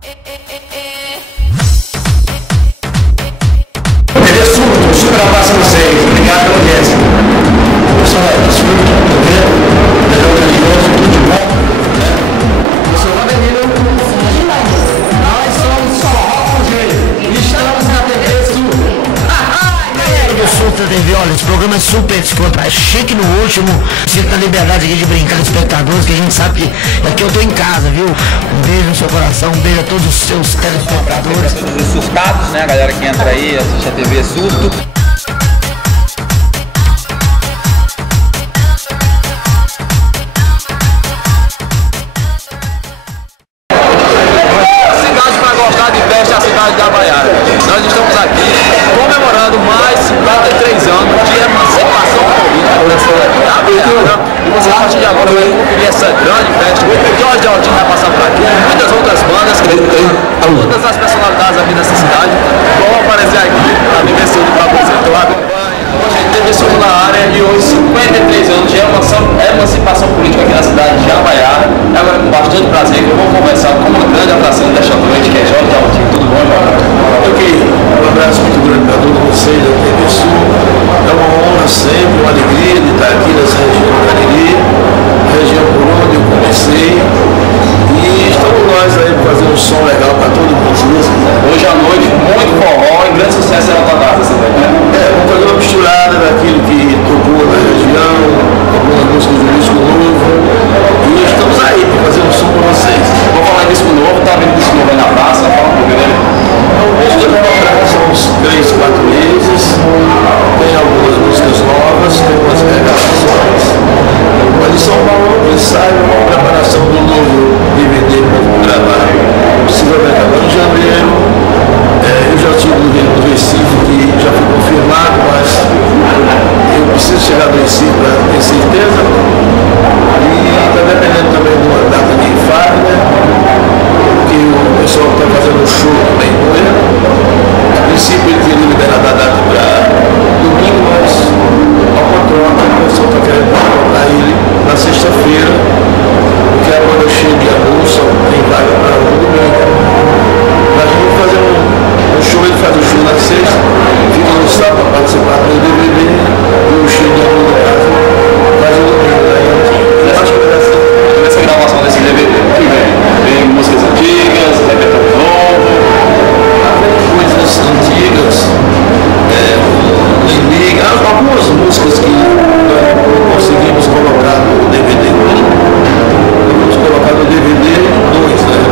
TV Surto, super abraço a vocês. Obrigado pela audiência. Pessoal, Surto, melhor religioso, tudo de bom. Eu sou o Avenida. Nós somos Forró G. Estamos na TV Surto. Do Surto TV, olha, esse programa é super descontraído, chique no último, sinto a liberdade aqui de brincar com os espectadores, que a gente sabe que aqui eu tô em casa, viu? Um beijo no seu coração, um beijo a todos os seus telespectadores. Todos os surtados, né? A galera que entra aí, assiste a TV Surto. A cidade da Baiara. Nós estamos aqui comemorando mais 53 anos de emancipação política da cidade da Baiara. E você, a partir de agora, vai conferir essa grande festa. Jorge Aldinho vai passar por aqui, muitas outras bandas, todas as personalidades aqui dessa cidade vão aparecer aqui na TV Surto para você. Então acompanhe. Hoje a gente teve Surto na área e hoje 53 anos de emancipação política aqui na cidade de Baiara. E agora com bastante prazer que eu vou conversar com uma grande atração desta noite, que é Jorge Aldinho. Tudo bom, Jorge? Eu queria um abraço muito grande para todos vocês da TV Sul. É uma honra sempre, uma alegria de estar aqui nessa região do Cariri, região por onde eu comecei. E estamos nós aí para fazer um som legal para todo mundo. Hoje à noite, muito forró e grande sucesso na tua casa, né? Vamos fazer uma misturada daquilo que tocou na região, algumas músicas do disco novo. E estamos aí para fazer um som para vocês. Vou falar em disco novo, tá vendo disco novo aí na praça, fala um pouco dele. O disco da nova praça são uns 3, 4 meses. Tem algumas músicas novas, tem umas regravações. Mas em São Paulo eles saem uma preparação do novo DVD para gravar. Possivelmente agora em janeiro. Eu já tive no Recife, que já foi confirmado, mas eu preciso chegar no Recife para ter certeza. E está dependendo também de uma data de Fagner, que o pessoal está fazendo um show também com ele. A princípio ele teria liberado a data para domingo, mas ao contrário, o pessoal está querendo colocar ele na sexta-feira, porque é quando eu chego de anúncio, tem vaga para o domingo. Mas vamos fazer um show, ele faz o show na sexta, fica no sábado para participar do DVD e o show de anúncio da casa faz o domingo daí. Eu acho que vai ser Nessa gravação desse DVD, o que vem? Vem músicas antigas, repertório novo. coisas antigas, algumas músicas que não conseguimos colocar no DVD 1, vamos colocar no DVD 2, né?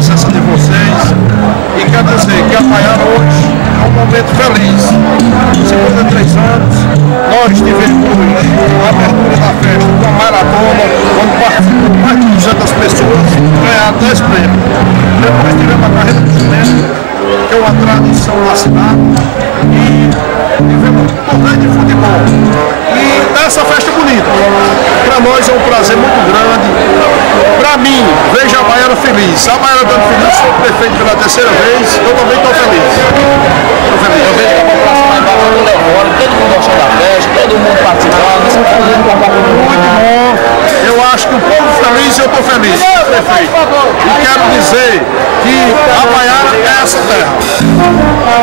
presença de vocês e quero dizer que a Baiana hoje é um momento feliz. 53 anos, nós tivemos a abertura da festa com a maratona, onde participou mais de 200 pessoas, ganharam 10 prêmios. Depois tivemos a carreira do cinema, que é uma tradição na cidade, e tivemos um torneio de futebol. E essa festa bonita. Para nós é um prazer muito grande. Para mim, veja a Baiana feliz. A Baiana estando feliz, sou prefeito pela terceira vez, eu também estou feliz. Estou feliz. Eu vejo que a população lá embaixo do Leório, todo mundo gostando da festa, todo mundo participando. Muito bom. Eu acho que o povo feliz e eu estou feliz, prefeito. E quero dizer que a Baiana é essa terra.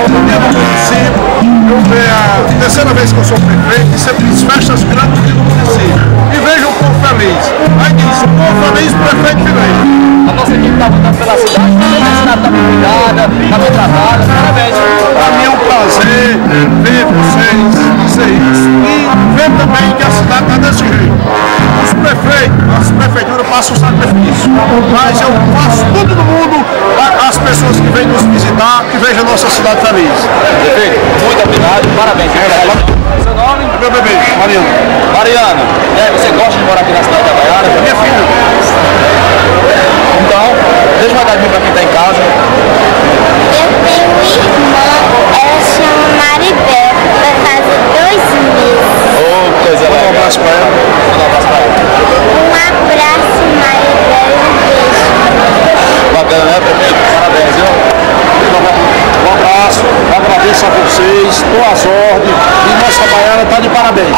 No dia do município, eu vejo a terceira vez que eu sou prefeito e sempre fiz festas grandes aqui no município. E vejo o povo feliz. Aí diz, o povo feliz, prefeito feliz. A nossa equipe está voltando pela cidade, a cidade está bem cuidada, está bem tratada. Parabéns. Para mim é um prazer ver vocês dizer isso e ver também que a cidade está desse jeito. Os prefeitos, as prefeituras passam o sacrifício, mas eu faço tudo do mundo para as pessoas que vêm nos visitar, que vejam a nossa cidade feliz. Prefeito, muito obrigado, parabéns. Seu nome? Meu bebê, Mariano. Mariano, você gosta de morar aqui na cidade da Baiana? Minha filha. Então, deixa eu mandar para quem está em casa. Eu tenho uma irmã, ela chama Maribel, vai fazer 2 meses. Oh, coisa legal. Um abraço para ela. Um abraço para ela. Um abraço, Maribel, e um beijo. Bacana, né, prefeito? Parabéns, viu? Um abraço, agradeço a vocês, boas ordens e nossa Baiana está de parabéns.